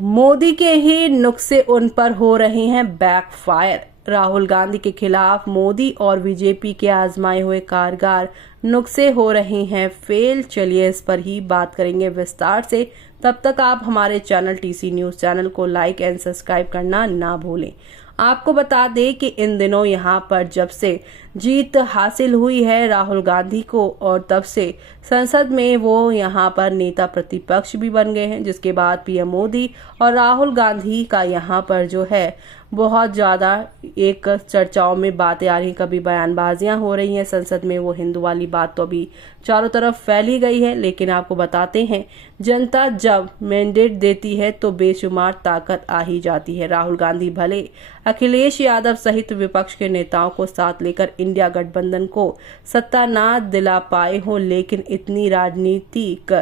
मोदी के ही नुस्खे उन पर हो रहे हैं बैकफायर। राहुल गांधी के खिलाफ मोदी और बीजेपी के आजमाए हुए कारगर नुस्खे हो रहे हैं फेल। चलिए इस पर ही बात करेंगे विस्तार से। तब तक आप हमारे चैनल टीसी न्यूज चैनल को लाइक एंड सब्सक्राइब करना ना भूलें। आपको बता दें कि इन दिनों यहां पर जब से जीत हासिल हुई है राहुल गांधी को, और तब से संसद में वो यहां पर नेता प्रतिपक्ष भी बन गए हैं, जिसके बाद पीएम मोदी और राहुल गांधी का यहां पर जो है बहुत ज़्यादा एक चर्चाओं में बातें आ रही, कभी बयानबाजियां हो रही हैं संसद में। वो हिंदू वाली बात तो अभी चारों तरफ फैली गई है, लेकिन आपको बताते हैं जनता जब मैंडेट देती है तो बेशुमार ताकत आ ही जाती है। राहुल गांधी भले अखिलेश यादव सहित विपक्ष के नेताओं को साथ लेकर इंडिया गठबंधन को सत्ता ना दिला पाए हो, लेकिन इतनी राजनीतिक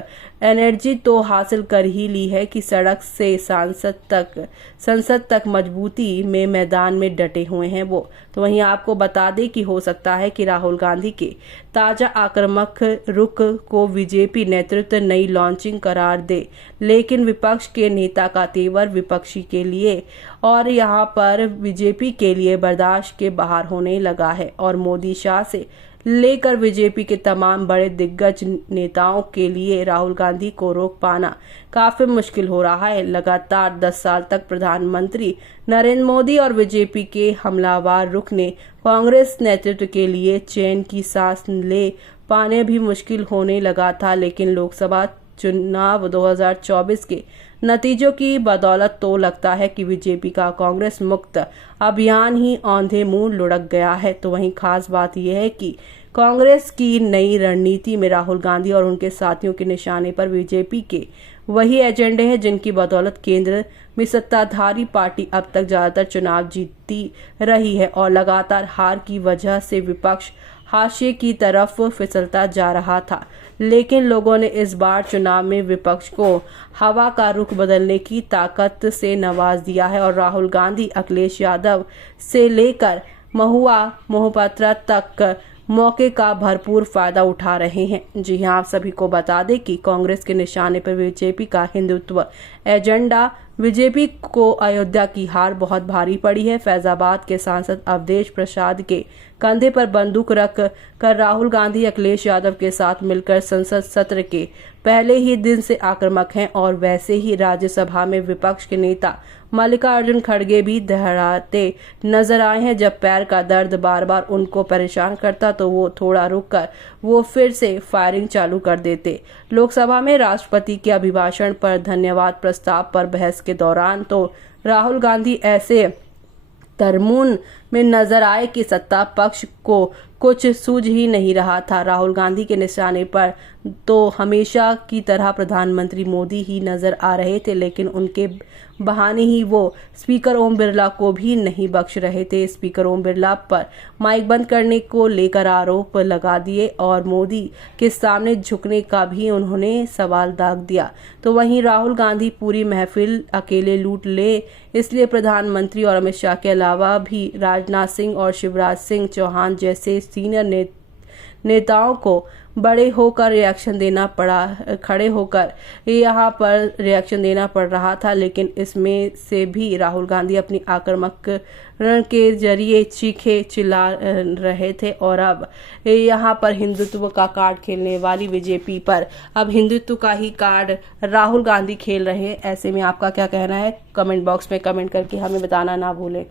एनर्जी तो हासिल कर ही ली है कि सड़क से संसद तक मजबूती में मैदान में डटे हुए हैं वो। तो वहीं आपको बता दें कि हो सकता है कि राहुल गांधी के ताजा आक्रामक रुख को बीजेपी नेतृत्व नई लॉन्चिंग करार दे, लेकिन विपक्ष के नेता का तेवर विपक्षी के लिए और यहां पर बीजेपी के लिए बर्दाश्त के बाहर होने लगा है, और मोदी शाह से लेकर बीजेपी के तमाम बड़े दिग्गज नेताओं के लिए राहुल गांधी को रोक पाना काफी मुश्किल हो रहा है। लगातार 10 साल तक प्रधानमंत्री नरेंद्र मोदी और बीजेपी के हमलावर रुख ने कांग्रेस नेतृत्व के लिए चैन की सांस ले पाने भी मुश्किल होने लगा था, लेकिन लोकसभा चुनाव 2024 के नतीजों की बदौलत तो लगता है कि बीजेपी का कांग्रेस मुक्त अभियान ही औंधे मुंह लुढ़क गया है। तो वहीं खास बात यह है कि कांग्रेस की नई रणनीति में राहुल गांधी और उनके साथियों के निशाने पर बीजेपी के वही एजेंडे हैं जिनकी बदौलत केंद्र में सत्ताधारी पार्टी अब तक ज्यादातर चुनाव जीतती रही है, और लगातार हार की वजह से विपक्ष हाशिए की तरफ फिसलता जा रहा था। लेकिन लोगों ने इस बार चुनाव में विपक्ष को हवा का रुख बदलने की ताकत से नवाज दिया है, और राहुल गांधी अखिलेश यादव से लेकर महुआ मोहपात्रा तक मौके का भरपूर फायदा उठा रहे हैं। जी हां, आप सभी को बता दें कि कांग्रेस के निशाने पर बीजेपी का हिंदुत्व एजेंडा। बीजेपी को अयोध्या की हार बहुत भारी पड़ी है। फैजाबाद के सांसद अवधेश प्रसाद के कंधे पर बंदूक रख कर राहुल गांधी अखिलेश यादव के साथ मिलकर संसद सत्र के पहले ही दिन से आक्रामक हैं, और वैसे ही राज्यसभा में विपक्ष के नेता मल्लिकार्जुन खड़गे भी दहराते नजर आए हैं। जब पैर का दर्द बार बार उनको परेशान करता तो वो थोड़ा रुककर वो फिर से फायरिंग चालू कर देते। लोकसभा में राष्ट्रपति के अभिभाषण पर धन्यवाद प्रस्ताव पर बहस के दौरान तो राहुल गांधी ऐसे तरमून में नजर आए कि सत्ता पक्ष को कुछ सूझ ही नहीं रहा था। राहुल गांधी के निशाने पर तो हमेशा की तरह प्रधानमंत्री मोदी ही नजर आ रहे थे, लेकिन उनके बहाने ही वो स्पीकर ओम बिरला को भी नहीं बख्श रहे थे। स्पीकर ओम बिरला पर माइक बंद करने को लेकर आरोप लगा दिए और मोदी के सामने झुकने का भी उन्होंने सवाल दाग दिया। तो वहीं राहुल गांधी पूरी महफिल अकेले लूट ले, इसलिए प्रधानमंत्री और अमित शाह के अलावा भी राजनाथ सिंह और शिवराज सिंह चौहान जैसे सीनियर नेताओं को खड़े होकर यहाँ पर रिएक्शन देना पड़ रहा था। लेकिन इसमें से भी राहुल गांधी अपनी आक्रामक रण के जरिए चीखे चिल्ला रहे थे, और अब यहाँ पर हिंदुत्व का कार्ड खेलने वाली बीजेपी पर अब हिंदुत्व का ही कार्ड राहुल गांधी खेल रहे हैं। ऐसे में आपका क्या कहना है? कमेंट बॉक्स में कमेंट करके हमें बताना ना भूलें।